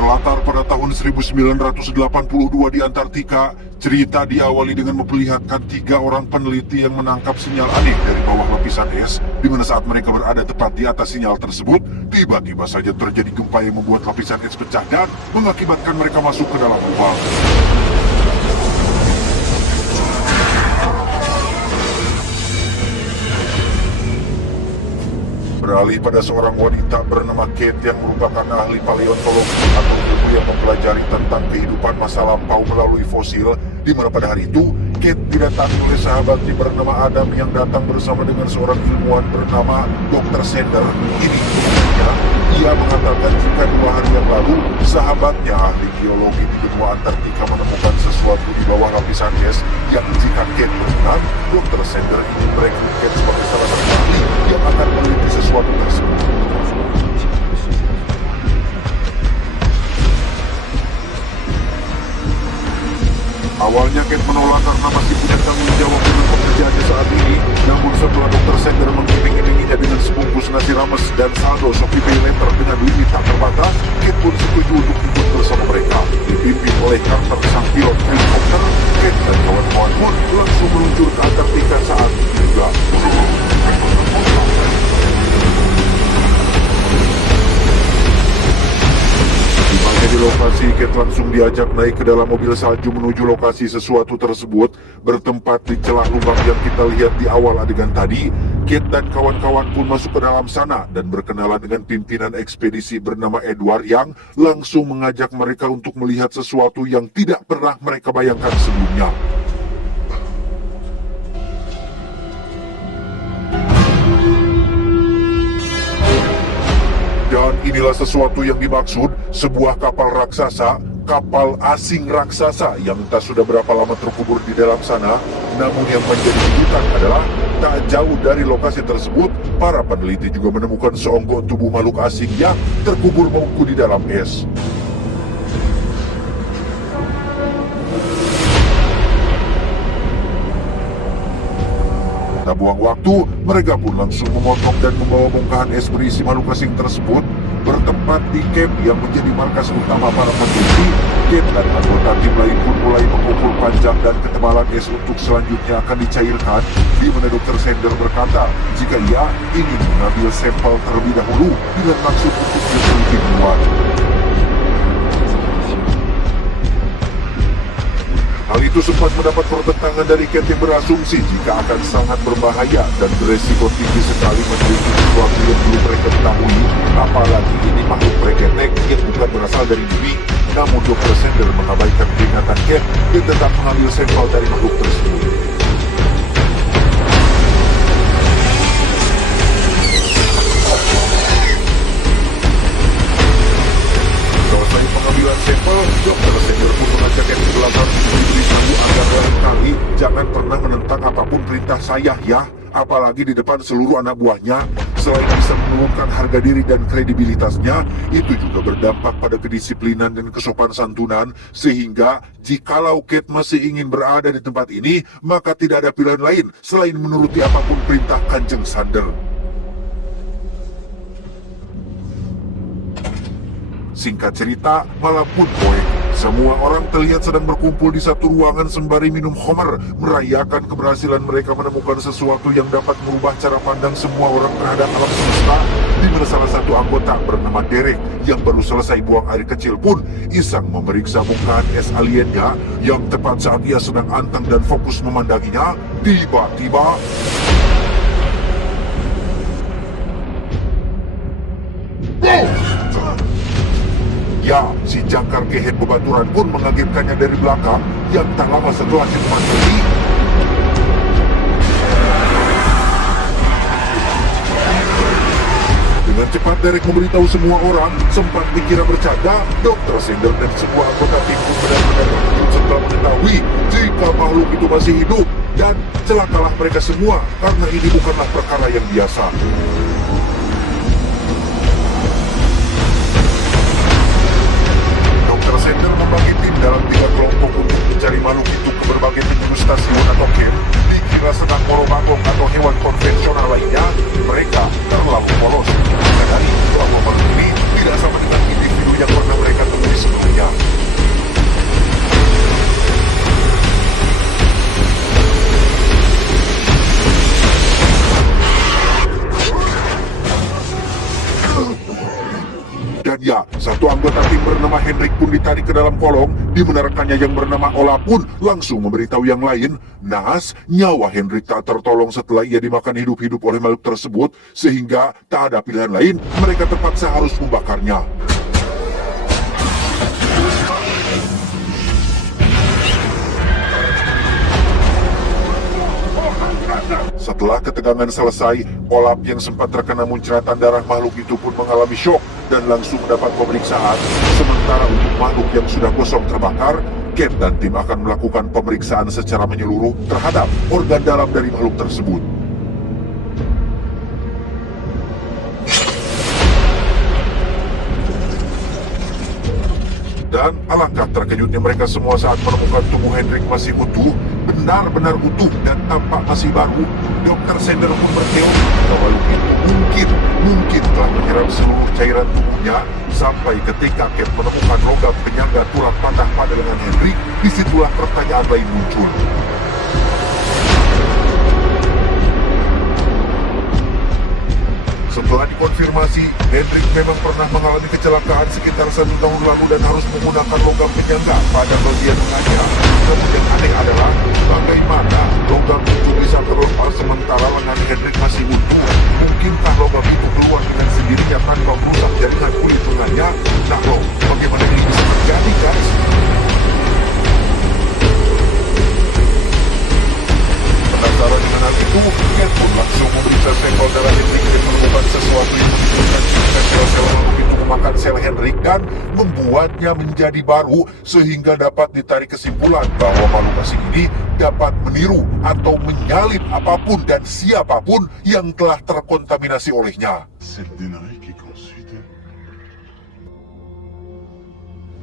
Berlatar pada tahun 1982 di Antartika, cerita diawali dengan memperlihatkan 3 orang peneliti yang menangkap sinyal aneh dari bawah lapisan es, di mana saat mereka berada tepat di atas sinyal tersebut, tiba-tiba saja terjadi gempa yang membuat lapisan es pecah dan mengakibatkan mereka masuk ke dalam lubang. Beralih pada seorang wanita bernama Kate yang merupakan ahli paleontologi atau ilmu yang mempelajari tentang kehidupan masa lampau melalui fosil, di mana pada hari itu Kate didatangi oleh sahabatnya bernama Adam yang datang bersama dengan seorang ilmuwan bernama Dr. Sander. Ini kemudiannya ia mengatakan jika 2 hari yang lalu sahabatnya ahli geologi di benua Antartika menemukan sesuatu di bawah lapisan es yang jika Kate berkenan, Dr. Sander ingin merekrut Kate sebagai salah satu ahli yang akan meneliti sesuatu tersebut. Awalnya Kate menolak karena masih punya tanggung jawab dengan pekerjaannya saat ini. Namun setelah Dr. Sander mengiming-iminginya dengan sebungkus nasi rames dan saldo Shopee Pay Later dengan limit tak terbatas, Kate pun setuju untuk ikut bersama mereka. Dipimpin oleh Carter sang pilot helikopter, Kate dan kawan-kawan pun langsung meluncur ke Antartika saat itu juga. Tiba di lokasi, Kate langsung diajak naik ke dalam mobil salju menuju lokasi sesuatu tersebut, bertempat di celah lubang yang kita lihat di awal adegan tadi. Kate dan kawan-kawan pun masuk ke dalam sana dan berkenalan dengan pimpinan ekspedisi bernama Edward yang langsung mengajak mereka untuk melihat sesuatu yang tidak pernah mereka bayangkan sebelumnya. Dan inilah sesuatu yang dimaksud, sebuah kapal raksasa, kapal asing raksasa yang entah sudah berapa lama terkubur di dalam sana. Namun yang menjadi kejutan adalah tak jauh dari lokasi tersebut, para peneliti juga menemukan seonggok tubuh makhluk asing yang terkubur mengungku di dalam es. Tak buang waktu, mereka pun langsung memotong dan membawa bongkahan es berisi makhluk asing tersebut bertempat di camp yang menjadi markas utama para peneliti. Kate dan anggota tim lain pun mulai mengukur panjang dan ketebalan es untuk selanjutnya akan dicairkan, di mana Dr. Sander berkata jika ia ingin mengambil sampel terlebih dahulu dengan maksud untuk diteliti muat. Hal itu sempat mendapat pertentangan dari Kate yang berasumsi jika akan sangat berbahaya dan beresiko tinggi sekali meneliti sesuatu yang belum mereka ketahui, apalagi ini makhluk preketek yang bukan berasal dari bumi. Namun Dr. Sander mengabaikan peringatan Kate dan tetap mengambil sampel dari makhluk tersebut. Selesai pengambilan sampel, Dr. Sander pun mengajak Kate ke belakang diberitahu agar lain kali jangan pernah menentang apapun perintah saya ya, apalagi di depan seluruh anak buahnya. Selain bisa menurunkan harga diri dan kredibilitasnya, itu juga berdampak pada kedisiplinan dan kesopan santunan, sehingga jikalau Kate masih ingin berada di tempat ini, maka tidak ada pilihan lain selain menuruti apapun perintah Kanjeng Sander. Singkat cerita, malam pun poek. Semua orang terlihat sedang berkumpul di satu ruangan sembari minum khamar, merayakan keberhasilan mereka menemukan sesuatu yang dapat merubah cara pandang semua orang terhadap alam semesta, di mana salah satu anggota bernama Derek yang baru selesai buang air kecil pun iseng memeriksa bongkahan es aliennya, yang tepat saat ia sedang anteng dan fokus memandanginya, tiba-tiba ya, si jangkar kehet bebaturan pun mengagipkannya dari belakang yang tak lama setelah siluman pergi. Dengan cepat Derek memberitahu semua orang, sempat dikira bercanda, Dr. Sander dan semua anggota tim pun benar-benar terkejut setelah mengetahui jika makhluk itu masih hidup, dan celakalah mereka semua karena ini bukanlah perkara yang biasa. Sander membagi tim dalam 3 kelompok untuk mencari makhluk itu ke berbagai penjuru stasiun atau camp. Dikira sedang morobagong atau hewan konvensional lainnya, mereka terlalu polos. Menyadari bahwa makhluk ini tidak sama dengan individu yang pernah mereka temui Dan ya, satu anggota tim bernama Hendrik pun ditarik ke dalam kolong, di mana rekannya yang bernama Ola pun langsung memberitahu yang lain. Naas, nyawa Hendrik tak tertolong setelah ia dimakan hidup-hidup oleh makhluk tersebut, sehingga tak ada pilihan lain, mereka terpaksa harus membakarnya. Setelah ketegangan selesai, Olaf yang sempat terkena muncratan darah makhluk itu pun mengalami syok dan langsung mendapat pemeriksaan. Sementara untuk makhluk yang sudah kosong terbakar, Cat dan tim akan melakukan pemeriksaan secara menyeluruh terhadap organ dalam dari makhluk tersebut. Dan alangkah terkejutnya mereka semua saat menemukan tubuh Hendrik masih utuh, benar-benar utuh dan tampak masih baru. Dr. Sender pun berteori bahwa makhluk itu mungkin telah menyerap seluruh cairan tubuhnya, sampai ketika Cat menemukan logam penyangga tulang patah pada lengan Hendrik, disitulah pertanyaan lain muncul. Setelah dikonfirmasi, Hendrik memang pernah mengalami kecelakaan sekitar 1 tahun lalu dan harus menggunakan logam penyangga pada bagian lengannya. Namun yang aneh adalah, bagaimana logam itu bisa terlepas sementara lengan Hendrik masih utuh? Mungkinkah logam itu keluar dengan sendirinya tanpa merusak jaringan kulit lengannya? Nah loh, bagaimana ini bisa terjadi, guys? Penasaran dengan hal itu, Cat pun langsung memeriksa sampel darah Hendrik dan menemukan sesuatu yang menunjukkan jika sel-sel makhluk itu memakan sel Hendrik dan membuatnya menjadi baru, sehingga dapat ditarik kesimpulan bahwa makhluk asing ini dapat meniru atau menyalip apapun dan siapapun yang telah terkontaminasi olehnya.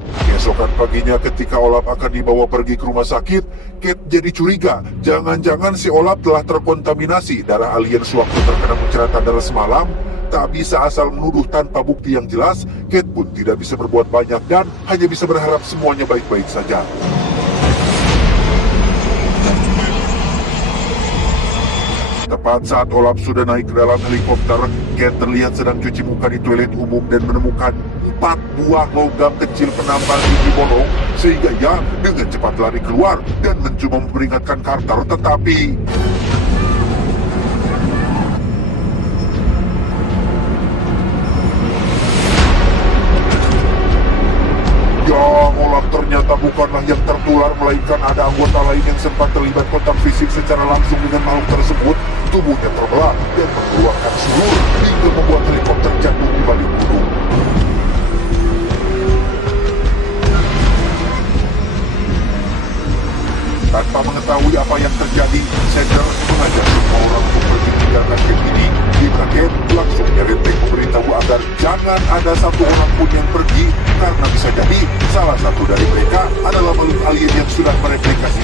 Keesokan paginya ketika Olaf akan dibawa pergi ke rumah sakit, Cat jadi curiga. Jangan-jangan si Olaf telah terkontaminasi darah alien sewaktu terkena muncratan darah semalam. Tak bisa asal menuduh tanpa bukti yang jelas, Cat pun tidak bisa berbuat banyak dan hanya bisa berharap semuanya baik-baik saja. Tepat saat Olaf sudah naik ke dalam helikopter, Cat terlihat sedang cuci muka di toilet umum dan menemukan 4 buah logam kecil penambal gigi bolong, sehingga ia dengan cepat lari keluar dan mencoba memperingatkan Carter, tetapi Olaf ternyata bukanlah yang tertular, melainkan ada anggota lain yang sempat terlibat kontak fisik secara langsung dengan makhluk tersebut. Tubuhnya terbelah dan mengeluarkan sulur hingga membuat helikopter jatuh di balik gunung. Tanpa mengetahui apa yang terjadi, Sender mengajak semua orang untuk pergi meninggalkan camp ini. Di Cat langsung nyerempeng memberitahu agar jangan ada satu orang pun yang pergi, karena bisa jadi salah satu dari mereka adalah makhluk alien yang sudah mereplikasi.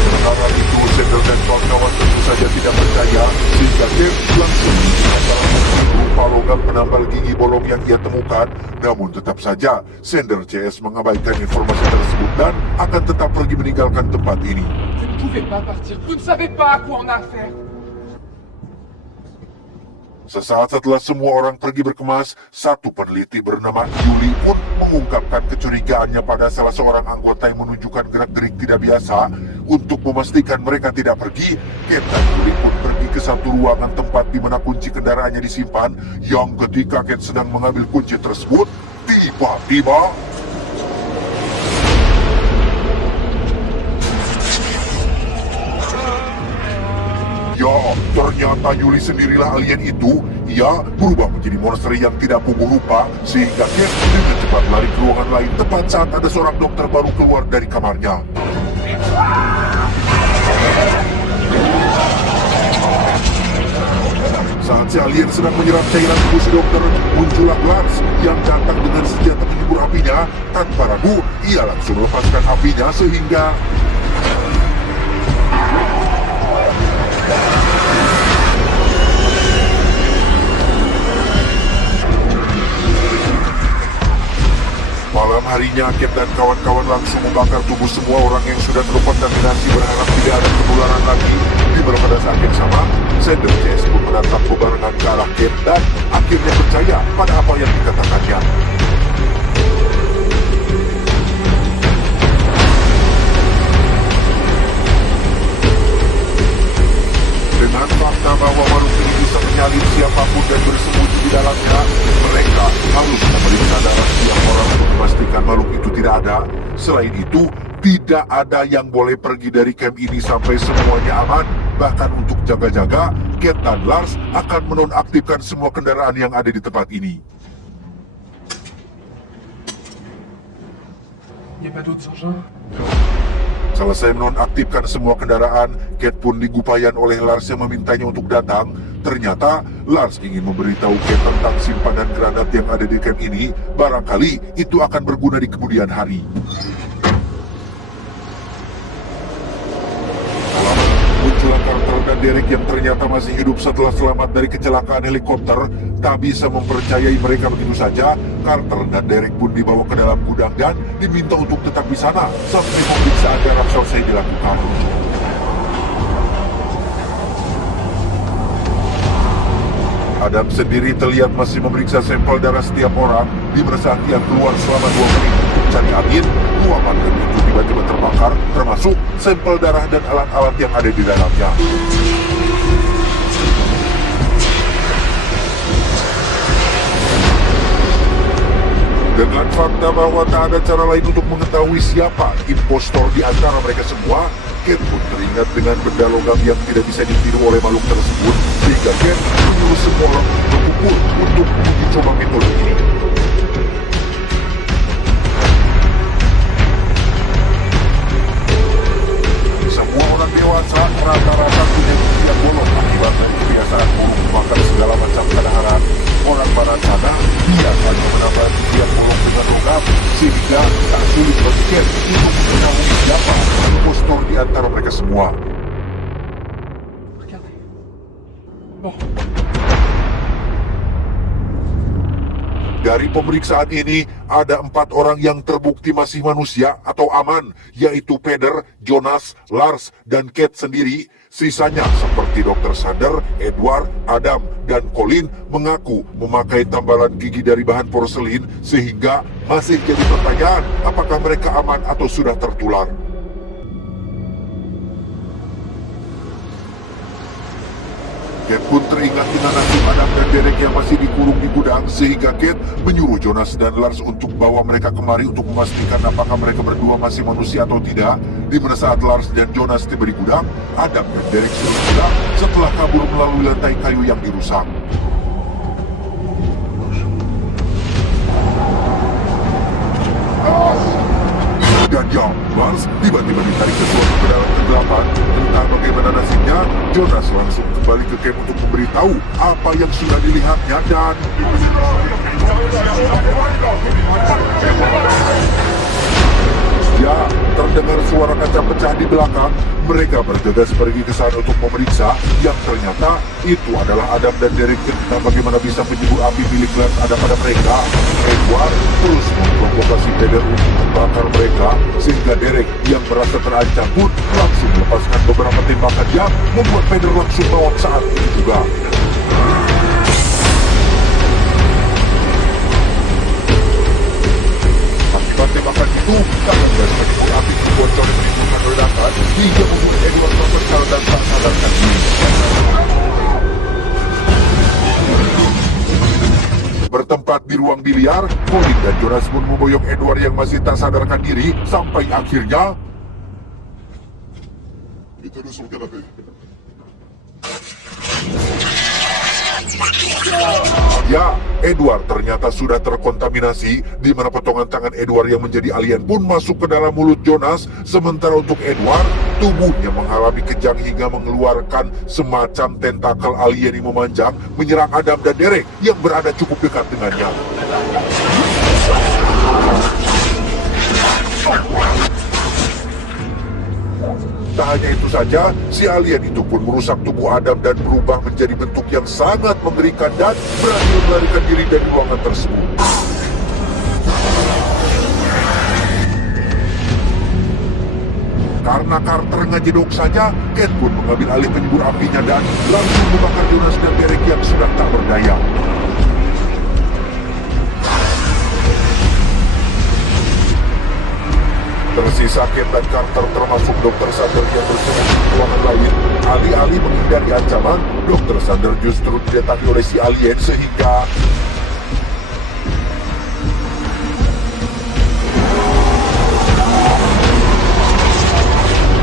Sementara itu, Sender dan kawan-kawan tentu saja tidak percaya, sehingga Cat langsung menunjukkan dalam berupa logam penambal gigi bolong yang ia temukan. Namun tetap saja, Sender CS mengabaikan informasi tersebut dan akan tetap pergi meninggalkan tempat ini. Vous ne pouvez pas partir, vous ne savez pas à quoi on a affaire. Sesaat setelah semua orang pergi berkemas, satu peneliti bernama Yuli pun mengungkapkan kecurigaannya pada salah seorang anggota yang menunjukkan gerak-gerik tidak biasa. Untuk memastikan mereka tidak pergi, Cat dan Yuli pun pergi ke satu ruangan tempat di mana kunci kendaraannya disimpan, yang ketika Cat sedang mengambil kunci tersebut, tiba-tiba ya, ternyata Yuli sendirilah alien itu. Ia berubah menjadi monster yang tidak puguh rupa, sehingga Cat dengan cepat lari ke ruangan lain tepat saat ada seorang dokter baru keluar dari kamarnya. Saat si alien sedang menyerap cairan tubuh si dokter, muncullah Lars yang datang dengan senjata penyembur apinya. Tanpa ragu, ia langsung melepaskan apinya sehingga malam harinya, Cat dan kawan-kawan langsung membakar tubuh semua orang yang sudah terkontaminasi, berharap tidak ada penularan lagi. Di mana pada saat yang sama, Sander Chase pun menatap bebarengan ke arah Kate dan akhirnya percaya pada apa yang dikatakannya. Dengan fakta bahwa warung ini bisa menyalip siapapun dan bersembunyi di dalamnya, mereka harus memeriksa darah setiap orang untuk memastikan makhluk itu tidak ada. Selain itu, tidak ada yang boleh pergi dari camp ini sampai semuanya aman. Bahkan untuk jaga-jaga, Kate dan Lars akan menonaktifkan semua kendaraan yang ada di tempat ini. Y a pas d'autres engins? Selesai menonaktifkan semua kendaraan, Kate pun digupayan oleh Lars yang memintanya untuk datang. Ternyata, Lars ingin memberitahu Kate tentang simpanan granat yang ada di camp ini. Barangkali itu akan berguna di kemudian hari. Muncullah Carter dan Derek yang ternyata masih hidup setelah selamat dari kecelakaan helikopter. Tak bisa mempercayai mereka begitu saja. Carter dan Derek pun dibawa ke dalam gudang dan diminta untuk tetap di sana sampai pemeriksaan darah selesai dilakukan. Adam sendiri terlihat masih memeriksa sampel darah setiap orang. Di mana saat ia keluar selama 2 menit untuk cari angin, ruangan itu tiba-tiba terbakar, termasuk sampel darah dan alat-alat yang ada di dalamnya. Dengan fakta bahwa tak ada cara lain untuk mengetahui siapa impostor di antara mereka semua, Kate pun teringat dengan benda logam yang tidak bisa ditiru oleh makhluk tersebut, sehingga Kate menyuruh semua orang berkumpul untuk menguji coba metode ini. Semua orang dewasa rata-rata punya gigi yang bolong akibat dari kebiasaan buruk makan segala macam kadang-kadang. Orang barat sana biasanya menambah gigi yang bolong dengan logam, sehingga tak sulit bagi Kate untuk mengetahui siapa impostor di antara mereka semua. Regardez. Bon. Dari pemeriksaan ini, ada 4 orang yang terbukti masih manusia atau aman, yaitu Peder, Jonas, Lars, dan Kate sendiri. Sisanya seperti Dr. Sander, Edward, Adam, dan Colin mengaku memakai tambalan gigi dari bahan porselin, sehingga masih jadi pertanyaan apakah mereka aman atau sudah tertular. Kate pun teringat dengan nasib Adam dan Derek yang masih dikurung di gudang, sehingga Kate menyuruh Jonas dan Lars untuk bawa mereka kemari untuk memastikan apakah mereka berdua masih manusia atau tidak. Di mana saat Lars dan Jonas tiba di gudang, Adam dan Derek sudah pulang setelah kabur melalui lantai kayu yang dirusak. Dan ya, Lars tiba-tiba ditarik ke suatu kedalam kegelapan. Entah bagaimana nasibnya, Jonas langsung kembali ke camp untuk memberitahu apa yang sudah dilihatnya dan... Ya, terdengar suara kaca pecah di belakang. Mereka bergegas pergi ke sana untuk memeriksa, yang ternyata itu adalah Adam dan Derek. Tentang bagaimana bisa menyebut api milik Lars ada pada mereka. Edward terus memprovokasi Peder untuk membakar mereka, sehingga Derek yang merasa terancam pun langsung melepaskan beberapa tembakan yang membuat Peder langsung mewak saat itu juga. Akibat tembakan itu, tangan gas menyebut api bocor yang menimbulkan ledakan hingga membuat Edward terpecah dan tak sadarkan diri. Bertempat di ruang biliar, Colin dan Jonas pun memboyong Edward yang masih tak sadarkan diri sampai akhirnya... Ya, Edward ternyata sudah terkontaminasi, di mana potongan tangan Edward yang menjadi alien pun masuk ke dalam mulut Jonas. Sementara untuk Edward, tubuhnya mengalami kejang hingga mengeluarkan semacam tentakel alien yang memanjang menyerang Adam dan Derek yang berada cukup dekat dengannya. Tak hanya itu saja, si alien itu pun merusak tubuh Adam dan berubah menjadi bentuk yang sangat mengerikan dan berhasil melarikan diri dari ruangan tersebut. Karena Carter ngejedok saja, Kate pun mengambil alih penyembur apinya dan langsung membakar Jonas dan Derek yang sudah tak berdaya. Tersisa Kate dan Carter termasuk Dr. Sander yang bersembunyi di ruangan lain. Alih-alih menghindari ancaman, Dr. Sander justru didatangi oleh si alien sehingga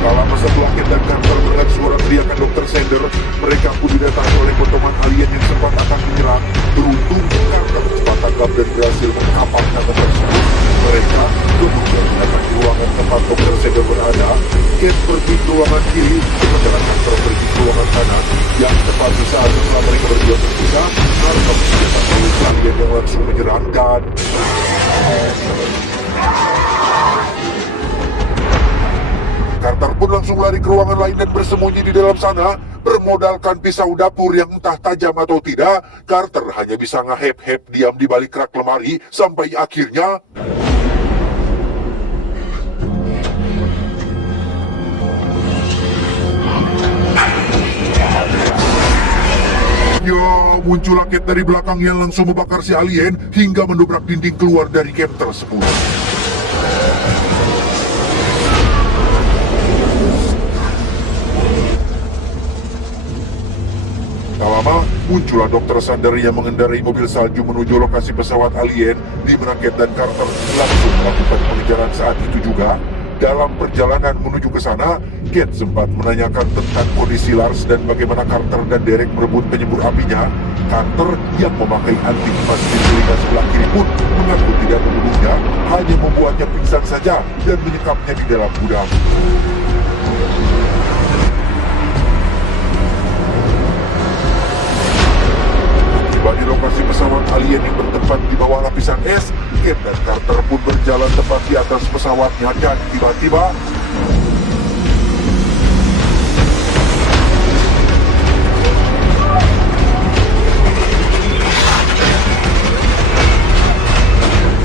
lama setelah Kate dan Carter mendengar suara teriakan Dr. Sander, mereka pun didatangi oleh potongan alien yang sempat akan menyerang. Beruntung, Carter cepat tanggap dan berhasil mengkapar naga tersebut. Mereka kemudian mendatangi ruangan tempat Dr. Sander berada. Kate pergi ke ruangan kiri, sementara Carter pergi ke ruangan kanan. Yang tepat sesaat setelah mereka berdua terpisah, Carter didatangi oleh alien yang langsung menyerang dan Carter pun langsung lari ke ruangan lain dan bersembunyi di dalam sana. Bermodalkan pisau dapur yang entah tajam atau tidak, Carter hanya bisa ngehep-hep diam di balik rak lemari sampai akhirnya ya, muncul Kate dari belakang yang langsung membakar si alien hingga mendobrak dinding keluar dari camp tersebut. Tak lama, muncullah Dr. Sander yang mengendarai mobil salju menuju lokasi pesawat alien di mana Kate dan Carter langsung melakukan pengejaran saat itu juga. Dalam perjalanan menuju ke sana, Kate sempat menanyakan tentang kondisi Lars dan bagaimana Carter dan Derek merebut penyembur apinya. Carter yang memakai anting emas di telinga sebelah kiri pun mengaku tidak membunuhnya, hanya membuatnya pingsan saja dan menyekapnya di dalam gudang. Di lokasi pesawat alien yang bertempat di bawah lapisan es, Kate dan Carter pun berjalan tepat di atas pesawatnya dan tiba-tiba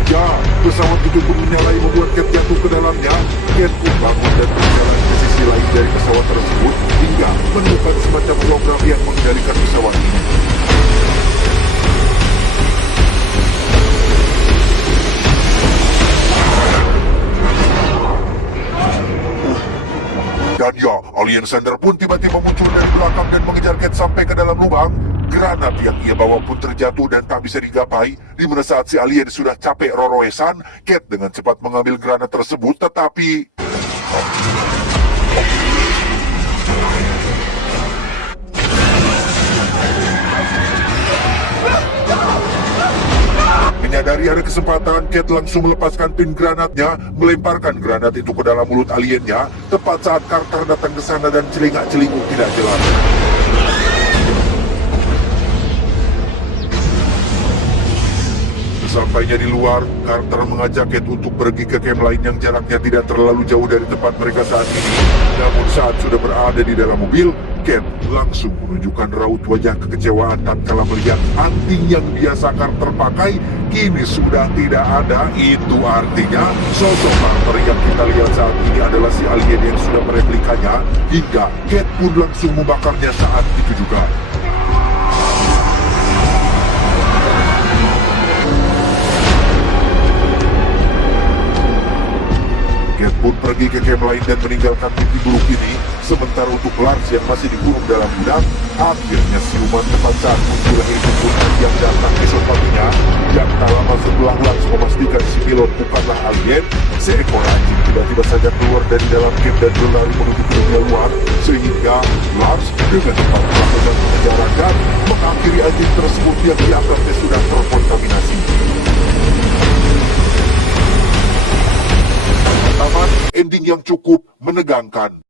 ya, pesawat itu pun menyalai membuat Kate jatuh ke dalamnya. Kate pun bangun dan berjalan ke sisi lain dari pesawat tersebut hingga menemukan semacam hologram yang mengendalikan pesawat ini. Dan ya, alien Sander pun tiba-tiba muncul dari belakang dan mengejar Kate sampai ke dalam lubang. Granat yang ia bawa pun terjatuh dan tak bisa digapai. Di mana saat si alien sudah capek roroesan, Kate dengan cepat mengambil granat tersebut, tetapi menyadari ada kesempatan, Kate langsung melepaskan pin granatnya, melemparkan granat itu ke dalam mulut aliennya, tepat saat Carter datang ke sana dan celingak-celinguk tidak jelas. Sesampainya di luar, Carter mengajak Kate untuk pergi ke camp lain yang jaraknya tidak terlalu jauh dari tempat mereka saat ini. Namun saat sudah berada di dalam mobil, Kate langsung menunjukkan raut wajah kekecewaan tatkala melihat anting yang biasa Carter pakai kini sudah tidak ada. Itu artinya sosok Carter yang kita lihat saat ini adalah si alien yang sudah mereplikanya, hingga Kate pun langsung membakarnya saat itu juga. Kate pun pergi ke camp lain dan meninggalkan mimpi buruk ini. Sementara untuk Lars yang masih dikurung dalam gudang, akhirnya siuman tepat saat muncul itu pun yang datang esok paginya. Yang tak lama setelah Lars memastikan si pilot bukanlah alien, seekor anjing tiba-tiba saja keluar dari dalam camp dan berlari menuju ke dunia luar, sehingga Lars dengan cepat melakukan pengejaran dan mengakhiri anjing tersebut yang dianggapnya sudah terkontaminasi. Tamat ending yang cukup menegangkan.